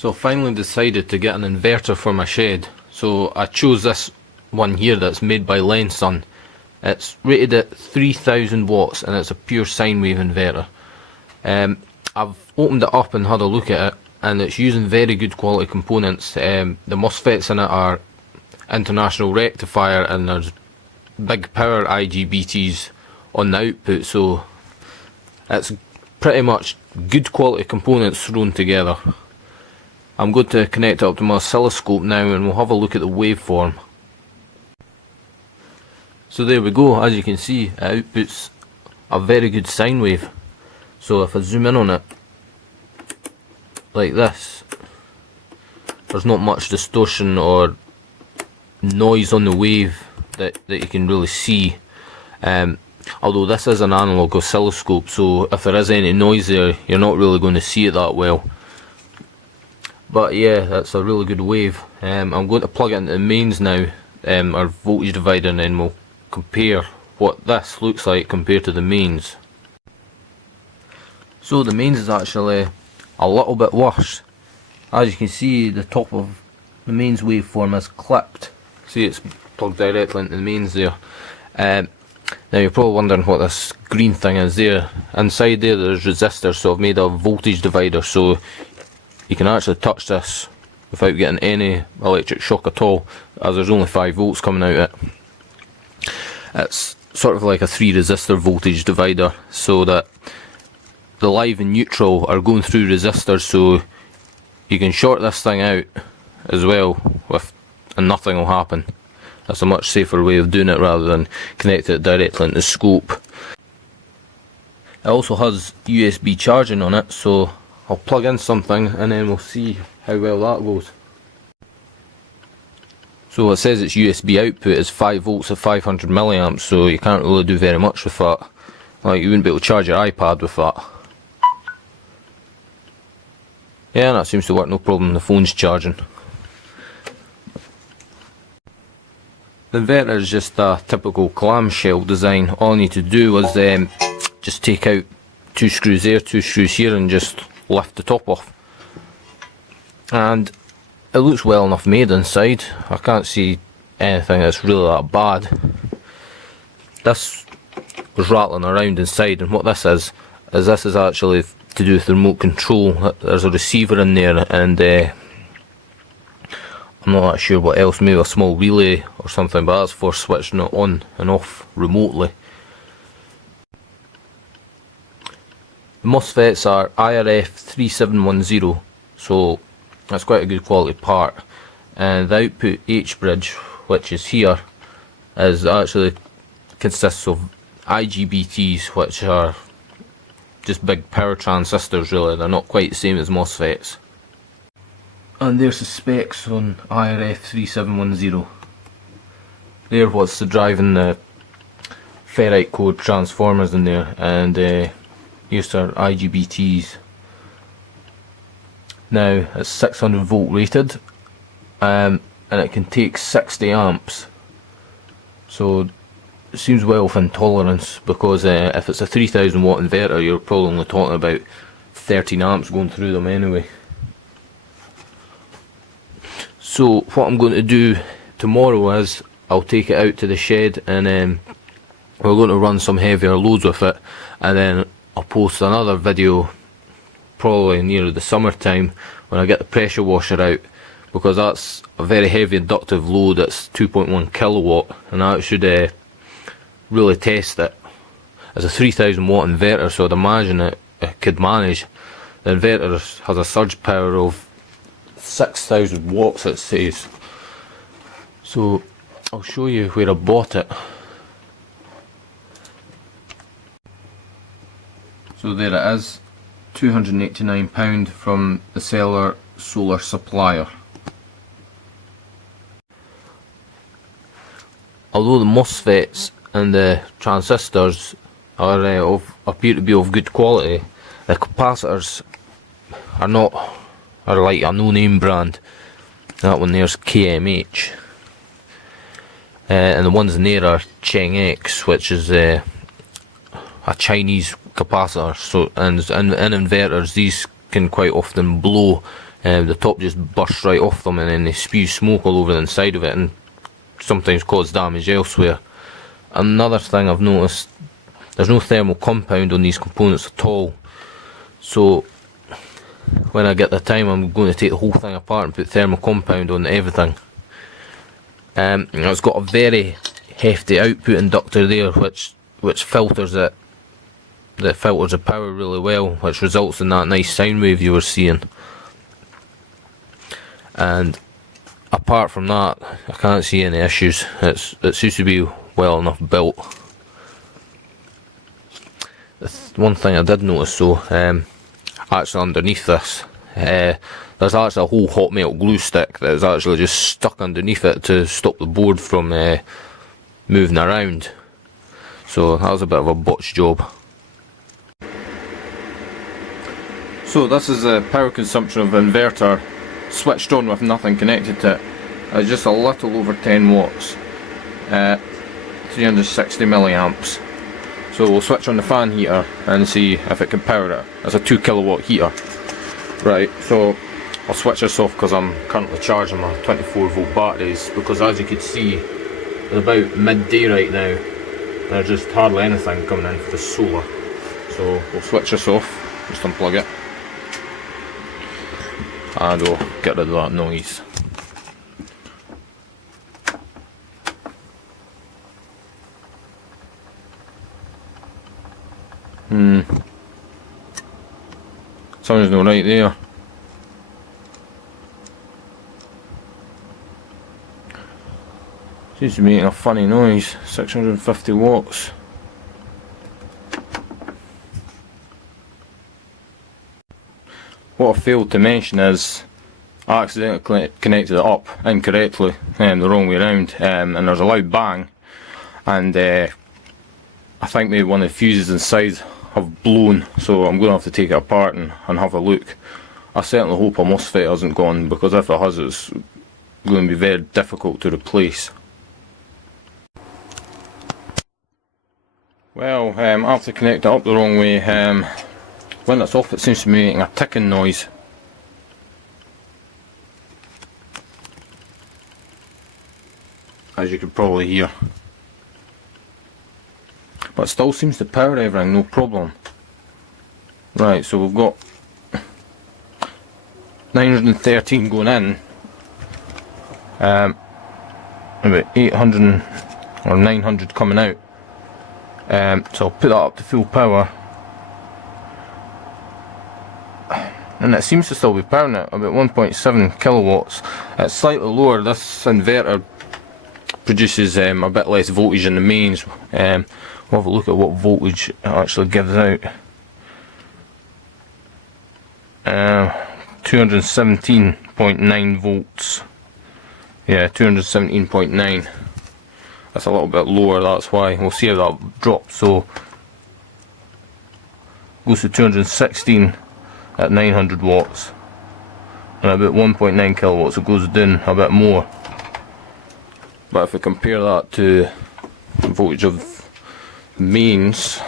So I finally decided to get an inverter for my shed. So I chose this one here that's made by Lensun. It's rated at 3000 watts and it's a pure sine wave inverter. I've opened it up and had a look at it, and it's using very good quality components. The MOSFETs in it are international rectifier, and there's big power IGBTs on the output, so it's pretty much good quality components thrown together. I'm going to connect it up to my oscilloscope now and we'll have a look at the waveform. So there we go, as you can see it outputs a very good sine wave. So if I zoom in on it like this, there's not much distortion or noise on the wave that you can really see. Although this is an analog oscilloscope, so if there is any noise there, you're not really going to see it that well. But yeah, that's a really good wave. I'm going to plug it into the mains now, our voltage divider, and then we'll compare what this looks like compared to the mains. So the mains is actually a little bit worse. As you can see, the top of the mains waveform is clipped. See, it's plugged directly into the mains there. Now you're probably wondering what this green thing is there. Inside there there's resistors, so I've made a voltage divider so you can actually touch this without getting any electric shock at all, as there's only 5 volts coming out of it. It's sort of like a 3 resistor voltage divider, so that the live and neutral are going through resistors, so you can short this thing out as well and nothing will happen. That's a much safer way of doing it rather than connecting it directly into the scope. It also has USB charging on it, so I'll plug in something and then we'll see how well that goes. So it says its USB output is 5 volts at 500 milliamps, so you can't really do very much with that. Like, you wouldn't be able to charge your iPad with that. Yeah, that seems to work no problem, the phone's charging. The inverter is just a typical clamshell design. All I need to do was just take out 2 screws there, 2 screws here, and just lift the top off. And it looks well enough made inside. I can't see anything that's really that bad. This was rattling around inside, and what this is actually to do with the remote control. There's a receiver in there, and I'm not that sure what else, maybe a small relay or something, but that's for switching it on and off remotely. The MOSFETs are IRF 3710, so that's quite a good quality part. And the output H bridge, which is here, actually consists of IGBTs, which are just big power transistors really. They're not quite the same as MOSFETs. And there's the specs on IRF 3710. There, what's driving the ferrite core transformers in there, and here's our IGBTs. Now it's 600 volt rated, and it can take 60 amps. So it seems well within tolerance, because if it's a 3000 watt inverter, you're probably only talking about 13 amps going through them anyway. So what I'm going to do tomorrow is I'll take it out to the shed, and we're going to run some heavier loads with it, and then I'll post another video probably near the summertime when I get the pressure washer out, because that's a very heavy inductive load. That's 2.1 kilowatt, and that should really test it. It's a 3000 watt inverter, so I'd imagine it could manage. The inverter has a surge power of 6000 watts, it says. So I'll show you where I bought it. So there it is, £289 from the seller solar supplier. Although the MOSFETs and the transistors appear to be of good quality, the capacitors are like a no-name brand. That one there's KMH, and the ones in there are Cheng X, which is a Chinese capacitor. So and in inverters, these can quite often blow the top just bursts right off them, and then they spew smoke all over the inside of it, and sometimes cause damage elsewhere. Another thing I've noticed, there's no thermal compound on these components at all, so when I get the time I'm going to take the whole thing apart and put thermal compound on everything. It's got a very hefty output inductor there which filters it, that filters the power really well, which results in that nice sine wave you were seeing. And apart from that, I can't see any issues. It seems to be well enough built. One thing I did notice though, actually underneath this, there's actually a whole hot melt glue stick that is actually just stuck underneath it to stop the board from moving around. So that was a bit of a botch job. So this is the power consumption of the inverter switched on with nothing connected to it. It's just a little over 10 watts, 360 milliamps. So we'll switch on the fan heater and see if it can power it. It's a 2 kilowatt heater. Right, so I'll switch this off because I'm currently charging my 24 volt batteries, because as you can see, it's about midday right now. There's just hardly anything coming in for the solar. So we'll switch this off, just unplug it, and we'll get rid of that noise. Sounds no right there. Seems to be making a funny noise. 650 watts. What I failed to mention is I accidentally connected it up incorrectly, the wrong way around, and there's a loud bang, and I think maybe one of the fuses inside have blown, so I'm going to have to take it apart and have a look. I certainly hope a MOSFET hasn't gone, because if it has, it's going to be very difficult to replace. Well, after connecting it up the wrong way, when it's off it seems to be making a ticking noise. As you can probably hear. But it still seems to power everything, no problem. Right, so we've got 913 going in, about 800 or 900 coming out. So I'll put that up to full power, and it seems to still be powering it, about 1.7 kilowatts. It's slightly lower. This inverter produces a bit less voltage in the mains. We'll have a look at what voltage it actually gives out. 217.9 volts. Yeah, 217.9. That's a little bit lower, that's why. We'll see how that drops. So goes to 216 at 900 watts, and about 1.9 kilowatts, it goes down a bit more. But if we compare that to the voltage of mains,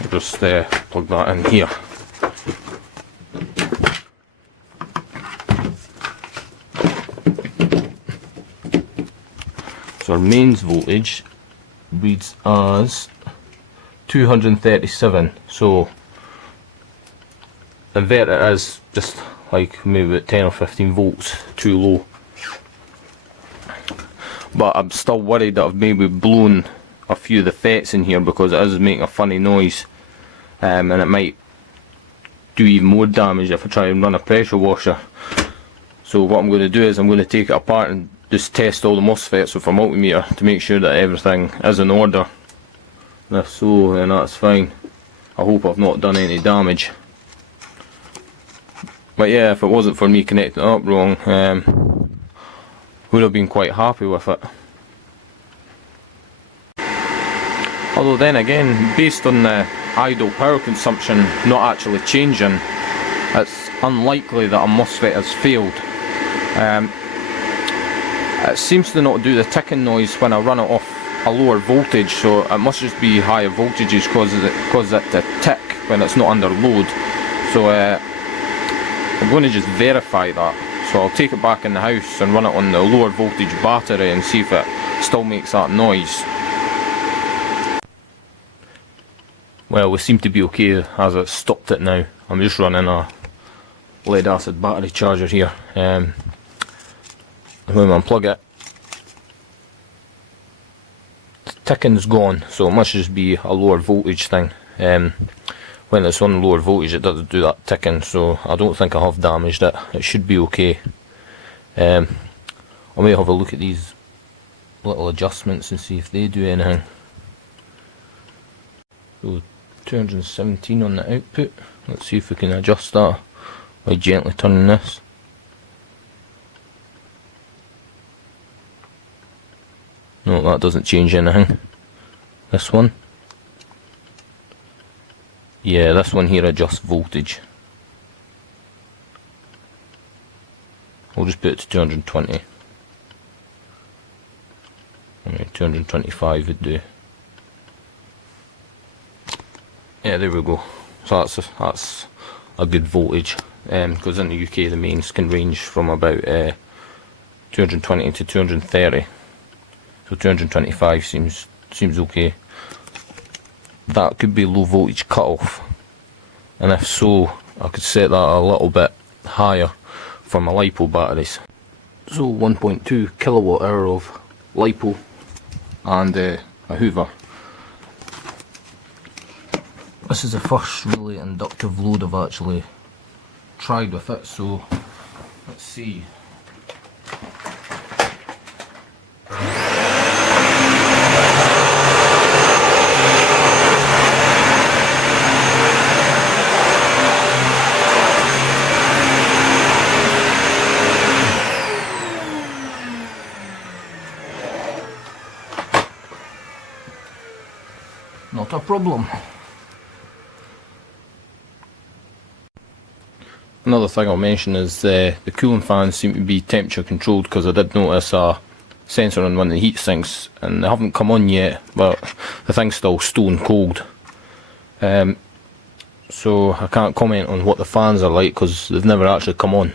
I'll just plug that in here. So our mains voltage reads as 237, so the inverter is just like maybe about 10 or 15 volts too low. But I'm still worried that I've maybe blown a few of the FETs in here, because it is making a funny noise, and it might do even more damage if I try and run a pressure washer. So what I'm going to do is I'm going to take it apart and just test all the MOSFETs with a multimeter to make sure that everything is in order. And if so, then that's fine. I hope I've not done any damage. But yeah, if it wasn't for me connecting it up wrong, would have been quite happy with it. Although then again, based on the idle power consumption not actually changing, it's unlikely that a MOSFET has failed. It seems to not do the ticking noise when I run it off a lower voltage, so it must just be higher voltages causes it to tick when it's not under load. So I'm going to just verify that. So I'll take it back in the house and run it on the lower voltage battery and see if it still makes that noise. Well, we seem to be okay as it stopped it now. I'm just running a lead acid battery charger here. When we unplug it, the ticking's gone, so it must just be a lower voltage thing. When it's on lower voltage it doesn't do that ticking, so I don't think I have damaged it. It should be okay. I may have a look at these little adjustments and see if they do anything. So 217 on the output. Let's see if we can adjust that by gently turning this. No, that doesn't change anything. This one. Yeah, this one here adjusts voltage. We'll just put it to 220. Alright, 225 would do. Yeah, there we go. So that's a good voltage. Because in the UK the mains can range from about 220 to 230. So 225 seems okay. That could be low voltage cutoff, and if so, I could set that a little bit higher for my LiPo batteries. So 1.2 kilowatt hour of LiPo and a Hoover. This is the first really inductive load I've actually tried with it, so let's see. Not a problem. Another thing I'll mention is the cooling fans seem to be temperature controlled, because I did notice a sensor on one of the heat sinks and they haven't come on yet, but the thing's still stone cold. So I can't comment on what the fans are like because they've never actually come on.